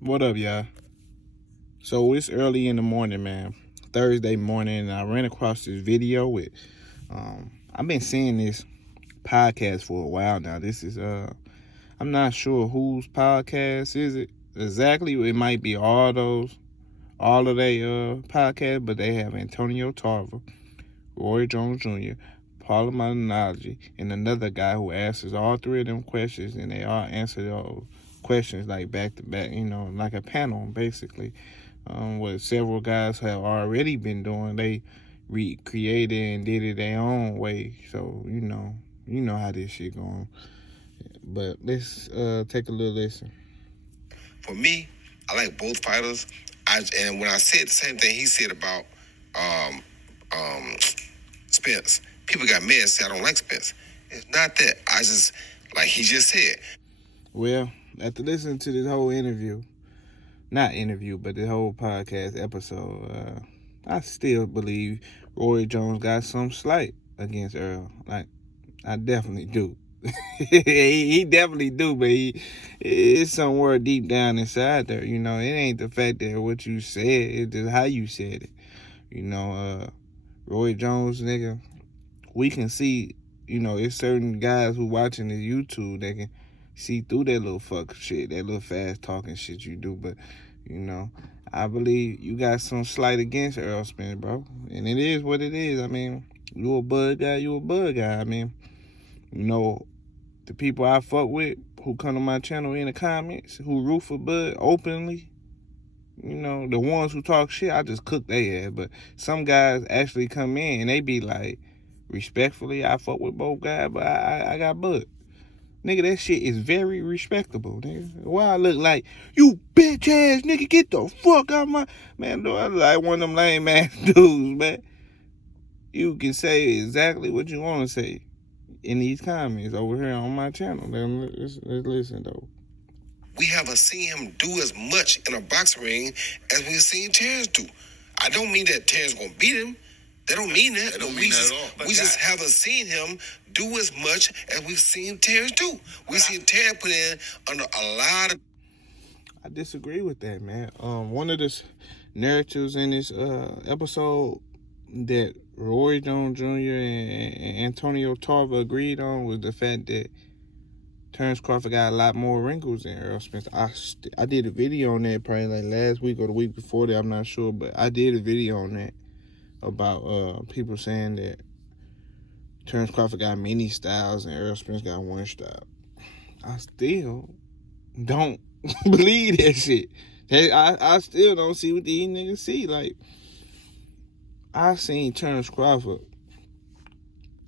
What up, y'all? So it's early in the morning, man. Thursday morning, and I ran across this video with. I've been seeing this podcast for a while now. This is I'm not sure whose podcast is it exactly. It might be all of they podcast, but they have Antonio Tarver, Roy Jones Jr., Pauli Malignaggi, and another guy who answers all three of them questions, and they all answer those questions like back to back, like a panel basically. What several guys have already been doing. They recreated and did it their own way. So you know how this shit going. But let's take a little listen. For me, I like both fighters. And when I said the same thing he said about um, um, Spence, people got mad and said I don't like Spence. It's not that. I just, like he just said. Well, after listening to this whole interview, not interview, but the whole podcast episode, I still believe Roy Jones got some slight against Earl. Like, I definitely do. he definitely do, but it's somewhere deep down inside there. It ain't the fact that what you said, it's just how you said it. Roy Jones, nigga, we can see, it's certain guys who watching this YouTube that can see through that little fuck shit, that little fast talking shit you do. But, I believe you got some slight against Errol Spence, bro. And it is what it is. I mean, you a bud guy. I mean, the people I fuck with who come to my channel in the comments, who root for Bud openly, the ones who talk shit, I just cook their ass. But some guys actually come in and they be like, respectfully, I fuck with both guys, but I got Bud. Nigga, that shit is very respectable, nigga. Why I look like, you bitch ass nigga, get the fuck out of my... Man, though, I look like one of them lame ass dudes, man. You can say exactly what you want to say in these comments over here on my channel. Let's listen, though. We haven't seen him do as much in a boxing ring as we've seen Terence do. I don't mean that Terence gonna beat him. That don't mean that. That don't mean that at all. We just haven't seen him do as much as we've seen Terence do. We've seen Terence put in under a lot of... I disagree with that, man. One of the narratives in this episode that Roy Jones Jr. and Antonio Tarver agreed on was the fact that Terence Crawford got a lot more wrinkles than Errol Spence. I did a video on that probably like last week or the week before that, I'm not sure, but I did a video on that about people saying that Terence Crawford got many styles and Errol Spence got one style. I still don't believe that shit. I still don't see what these niggas see. Like, I seen Terence Crawford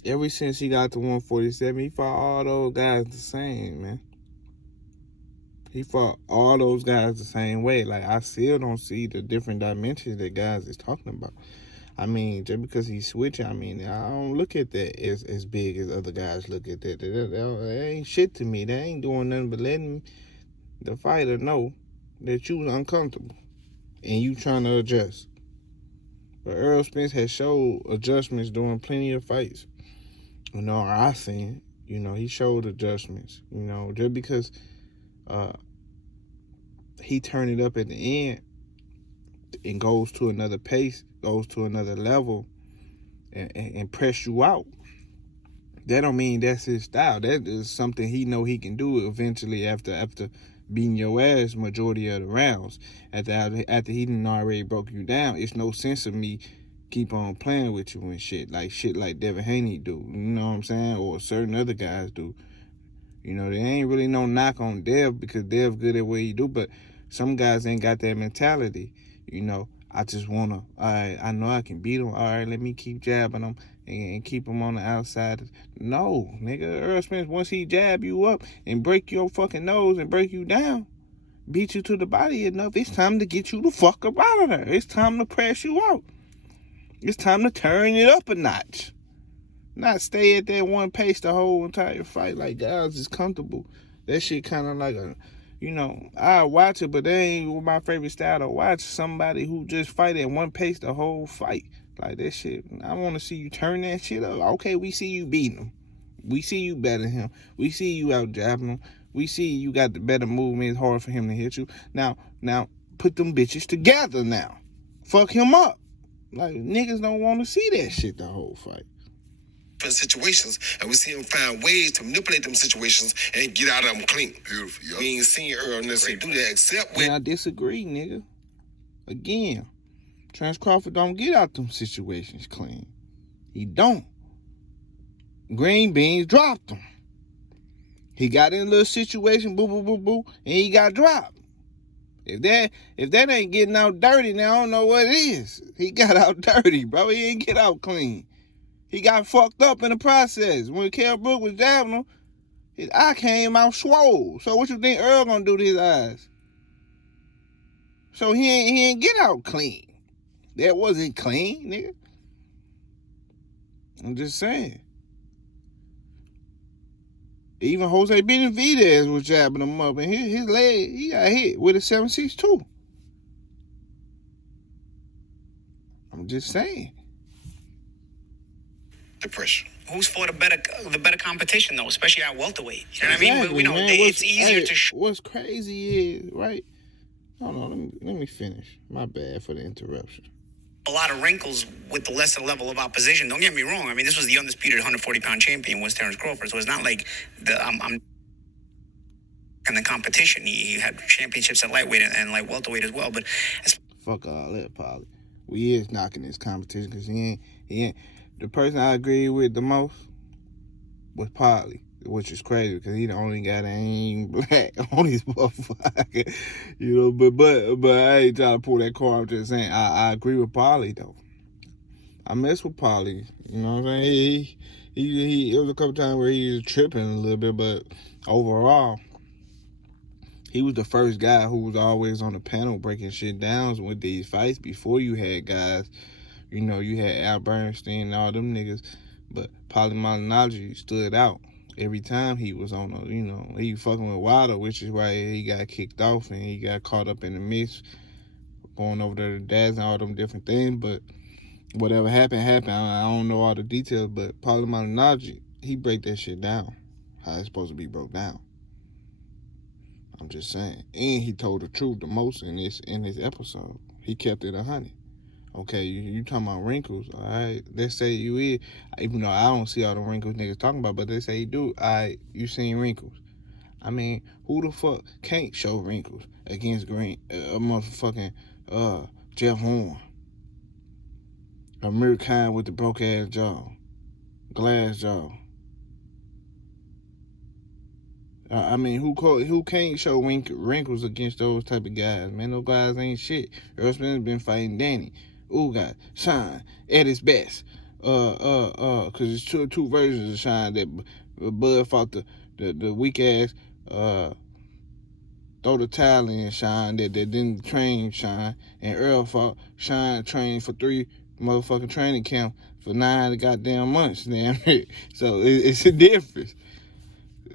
ever since he got to 147. He fought all those guys the same, man. He fought all those guys the same way. Like, I still don't see the different dimensions that guys is talking about. I mean, just because he's switching, I mean, I don't look at that as big as other guys look at that. That ain't shit to me. That ain't doing nothing but letting the fighter know that you was uncomfortable and you trying to adjust. But Errol Spence has showed adjustments during plenty of fights. I seen, he showed adjustments. Just because he turned it up at the end and goes to another pace, goes to another level, and press you out, that don't mean that's his style. That is something he know he can do eventually after beating your ass majority of the rounds. After he done already broke you down, it's no sense of me keep on playing with you and shit like Devin Haney do. You know what I'm saying? Or certain other guys do. There ain't really no knock on Dev because Dev's good at what he do, but some guys ain't got that mentality. I just want to, all right, I know I can beat him. All right, let me keep jabbing him and keep him on the outside. No, nigga, Errol Spence, once he jab you up and break your fucking nose and break you down, beat you to the body enough, it's time to get you the fuck up out of there. It's time to press you out. It's time to turn it up a notch. Not stay at that one pace the whole entire fight. Like, guys is comfortable. That shit kind of like I watch it, but that ain't my favorite style to watch. Somebody who just fight at one pace the whole fight. Like, that shit, I want to see you turn that shit up. Okay, we see you beating him. We see you better him. We see you out jabbing him. We see you got the better movement. It's hard for him to hit you. Now, put them bitches together now. Fuck him up. Like, niggas don't want to see that shit the whole fight. Situations, and we see him find ways to manipulate them situations and get out of them clean. Beautiful. Yep. We ain't seen Errol necessarily do that except when I disagree, nigga. Again, Terence Crawford don't get out them situations clean. He don't. Green beans dropped him. He got in a little situation, boo, boo, boo, boo, and he got dropped. If that ain't getting out dirty, now I don't know what it is. He got out dirty, bro. He ain't get out clean. He got fucked up in the process. When Kell Brook was jabbing him, his eye came out swole. So what you think Earl gonna do to his eyes? So he ain't get out clean. That wasn't clean, nigga. I'm just saying. Even Jose Benavidez was jabbing him up, and his leg, he got hit with a 7.6 too. I'm just saying. The pressure. Who's fought the better competition though, especially at welterweight? You know what I mean? We know it's easier to. What's crazy is right. Hold on, let me finish. My bad for the interruption. A lot of wrinkles with the lesser level of opposition. Don't get me wrong. I mean, this was the undisputed 140-pound champion was Terence Crawford, so it's not like I'm in the competition. He had championships at lightweight and like welterweight as well. But fuck all that, Pauli. We is knocking this competition because he ain't. The person I agree with the most was Pauli, which is crazy because he the only guy that ain't black on his motherfucker. You know, but I ain't trying to pull that card. I'm just saying I agree with Pauli though. I mess with Pauli. You know what I'm saying? He it was a couple times where he was tripping a little bit, but overall, he was the first guy who was always on the panel breaking shit down with these fights before you had guys. You know, you had Al Bernstein and all them niggas, but Pauli Malignaggi stood out every time he was on you know, he fucking with Wilder, which is why he got kicked off and he got caught up in the mix, going over there to Daz and all them different things, but whatever happened. I don't know all the details, but Pauli Malignaggi, he break that shit down, how it's supposed to be broke down. I'm just saying. And he told the truth the most in this episode. He kept it 100. Okay, you talking about wrinkles, all right? Let's say you is, even though I don't see all the wrinkles niggas talking about, but they say you do, all right, you seen wrinkles. I mean, who the fuck can't show wrinkles against a motherfucking Jeff Horn? Amir Khan with the broke-ass jaw, glass jaw. I mean, who can't show wrinkles against those type of guys, man? Those guys ain't shit. Errol Spence been fighting Danny. Ugas, Shine, at his best. Cause it's two versions of Shine. That Bud fought the weak ass throw the towel in Shine that didn't train Shine, and Earl fought Shine, trained for 3 motherfucking training camp for 9 goddamn months. Damn it. So it's a difference.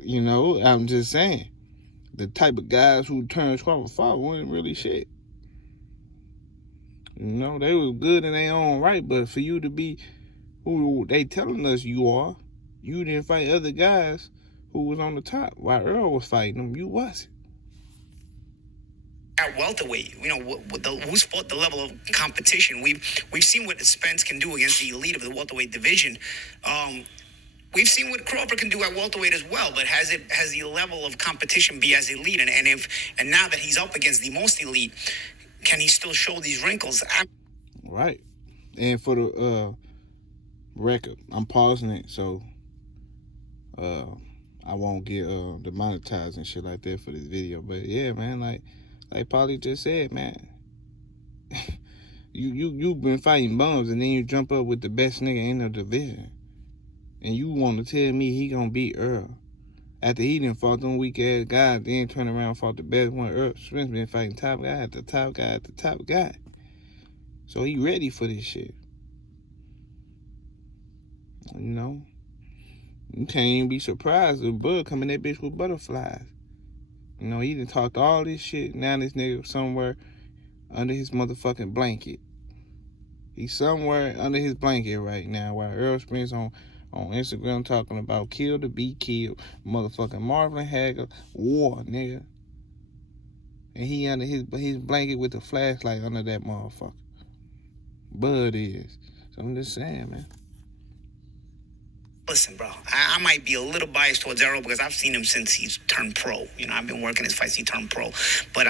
You know, I'm just saying, the type of guys who Terence Crawford fought wasn't really shit. You know, they was good in their own right, but for you to be who they telling us you are, you didn't fight other guys who was on the top while Earl was fighting them. You wasn't. At welterweight, you know, who's fought the level of competition. We've seen what Spence can do against the elite of the welterweight division. We've seen what Crawford can do at welterweight as well, but has the level of competition be as elite? And now that he's up against the most elite, can he still show these wrinkles? Right. And for the record, I'm pausing it so I won't get demonetized and shit like that for this video. But yeah, man, like Pauli just said, man, you've been fighting bums and then you jump up with the best nigga in the division. And you want to tell me he gonna beat Earl after he done fought them weak ass guys, then turn around and fought the best one. Errol Spence been fighting top guy at the top guy at the top guy. So he ready for this shit. You know? You can't even be surprised if Bud come in that bitch with butterflies. You know, he done talked all this shit. Now this nigga somewhere under his motherfucking blanket. He's somewhere under his blanket right now while Errol Spence on on Instagram talking about kill to be killed. Motherfucking Marvin Hagler, war, nigga. And he under his blanket with the flashlight under that motherfucker. Bud is. So I'm just saying, man. Listen, bro, I might be a little biased towards Errol because I've seen him since he's turned pro. You know, I've been working his fights, he turned pro. But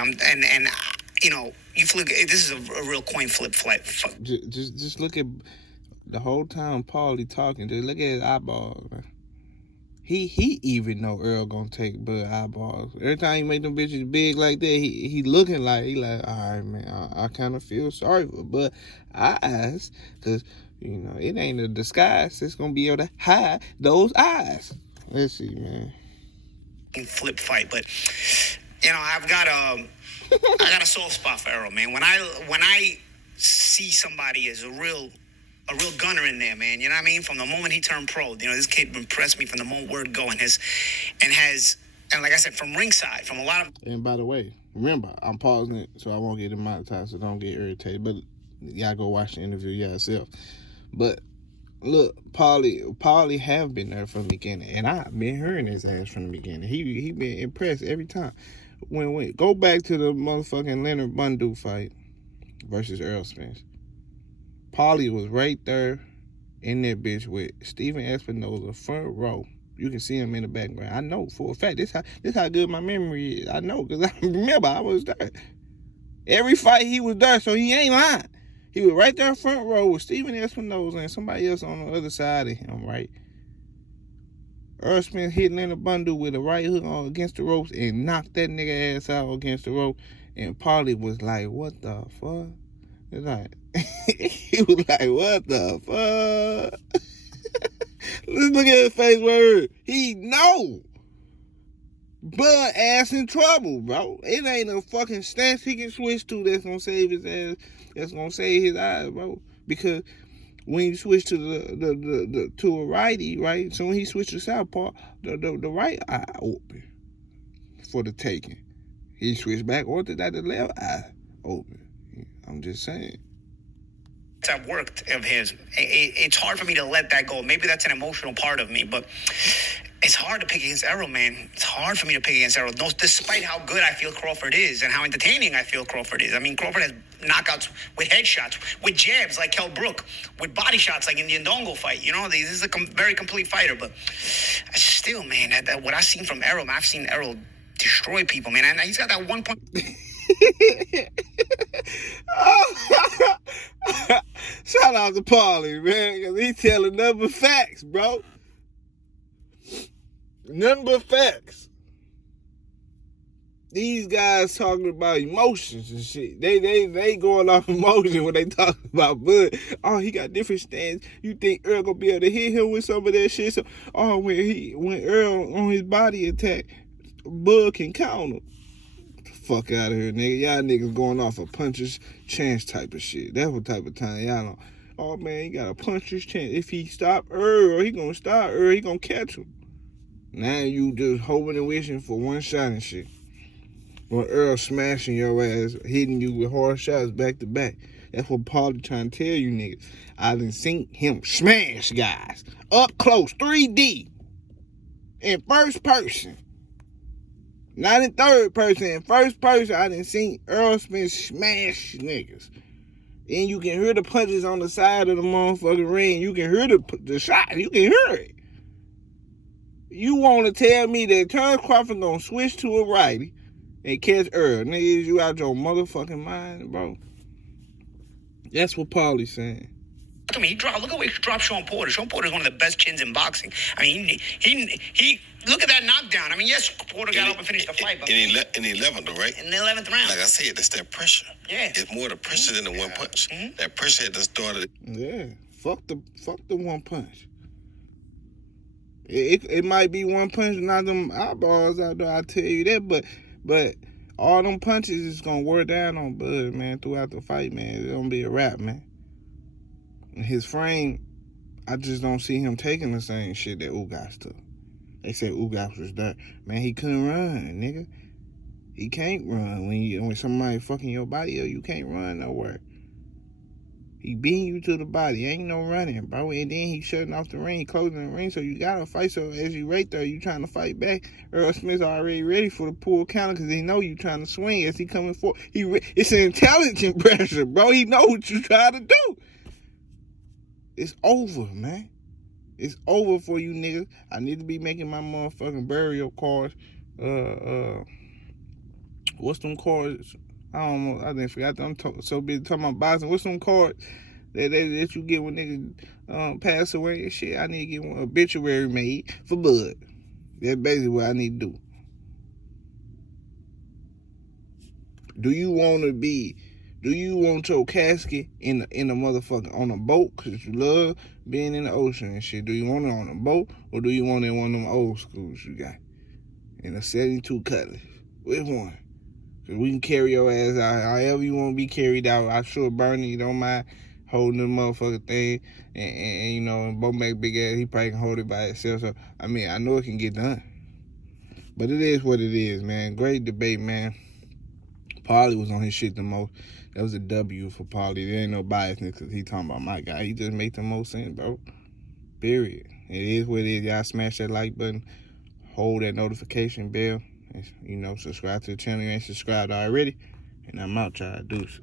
you know, you flip. This is a real coin flip fight. Just look at the whole time Pauli talking. Just look at his eyeballs, man. He even know Earl gonna take Bud eyeballs. Every time he make them bitches big like that, he looking like, he like, all right, man, I kind of feel sorry for Bud eyes, because, you know, it ain't a disguise that's gonna be able to hide those eyes. Let's see, man. Flip fight, but, you know, I got a soft spot for Errol, man. When I see somebody as a real gunner in there, man. You know what I mean? From the moment he turned pro, you know, this kid impressed me from the moment word go, and like I said, from ringside, from a lot of. And by the way, remember, I'm pausing it so I won't get demonetized, so don't get irritated. But y'all go watch the interview yourself. But look, Pauli have been there from the beginning, and I've been hearing his ass from the beginning. He been impressed every time. When go back to the motherfucking Leonard Bundu fight versus Errol Spence. Pauli was right there in that bitch with Steven Espinoza, front row. You can see him in the background. I know for a fact. This how good my memory is. I know, because I remember I was there. Every fight he was there, so he ain't lying. He was right there front row with Steven Espinoza and somebody else on the other side of him, right? Errol Spence hit Leonard Bundu with a right hook against the ropes and knocked that nigga ass out against the rope. And Pauli was like, what the fuck? It's like, he was like, what the fuck? Let's look at his face word. He know. Bud ass in trouble, bro. It ain't a fucking stance he can switch to that's gonna save his ass, that's gonna save his eyes, bro. Because when you switch to the to a righty, right? So when he switched to southpaw, the right eye open for the taking. He switched back orthodox, the left eye open. I'm just saying. I've worked of his. It's hard for me to let that go. Maybe that's an emotional part of me, but it's hard to pick against Errol, man. It's hard for me to pick against Errol, despite how good I feel Crawford is and how entertaining I feel Crawford is. I mean, Crawford has knockouts with headshots, with jabs like Kell Brook, with body shots like in the Ndongo fight. You know, this is a very complete fighter, but still, man, that what I've seen from Errol, man, I've seen Errol destroy people, man. And he's got that 1 point. Shout out to Pauli, man, because he telling nothing but facts, bro. Nothing but facts. These guys talking about emotions and shit. They going off emotion when they talking about Bud. Oh, he got different stands. You think Earl gonna be able to hit him with some of that shit? So, when Earl on his body attack, Bud can counter. Fuck out of here, nigga. Y'all niggas going off a puncher's chance type of shit. That's what type of time y'all on. Oh, man, he got a puncher's chance. If he stop Earl, he gonna stop Earl, he gonna catch him. Now you just hoping and wishing for one shot and shit. When Earl smashing your ass, hitting you with hard shots back to back. That's what Pauli trying to tell you niggas. I done seen him smash guys. Up close, 3D. In first person. Not in third person, in first person, I done seen Errol Spence smash niggas. And you can hear the punches on the side of the motherfucking ring. You can hear the shot. You can hear it. You want to tell me that Terence Crawford gonna switch to a righty and catch Earl? Niggas, you out your motherfucking mind, bro. That's what Pauli's saying. I mean, look at where he dropped Sean Porter. Sean Porter is one of the best chins in boxing. I mean, he look at that knockdown. I mean, yes, Porter got up and finished the fight. But in the 11th, right? In the 11th round. Like I said, that's that pressure. Yeah. It's more the pressure than the one punch. Mm-hmm. That pressure that started. Yeah. Fuck the one punch. It might be one punch, not them eyeballs out there, I tell you that, but all them punches is gonna wear down on Bud, man, throughout the fight, man. It's gonna be a wrap, man. His frame, I just don't see him taking the same shit that Ugas took. They said Ugas was there. Man, he couldn't run, nigga. He can't run. When somebody fucking your body up, you can't run nowhere. He beating you to the body. Ain't no running, bro. And then he shutting off the ring, closing the ring, so you gotta fight. So as you right there, you trying to fight back. Errol Spence already ready for the pull counter because he know you trying to swing as he coming forward. It's an intelligent pressure, bro. He know what you trying to do. It's over, man. It's over for you niggas. I need to be making my motherfucking burial cards. What's them cards? I don't know. I didn't forget. I'm so busy talking about boxing. What's them cards that you get when niggas pass away and shit? I need to get one obituary made for Bud. That's basically what I need to do. Do you want your casket in a motherfucker on a boat? Cause you love being in the ocean and shit. Do you want it on a boat or do you want it in one of them old schools you got? In a 72 Cutlass. Which one? Cause we can carry your ass out however you want to be carried out. I'm sure Bernie don't mind holding the motherfucking thing. And you know, and Bomac big ass, he probably can hold it by itself. So, I mean, I know it can get done. But it is what it is, man. Great debate, man. Pauli was on his shit the most. That was a W for Pauli. There ain't no biasness because he talking about my guy. He just make the most sense, bro. Period. It is what it is. Y'all smash that like button. Hold that notification bell. And, you know, subscribe to the channel. You ain't subscribed already. And I'm out, y'all. Deuces.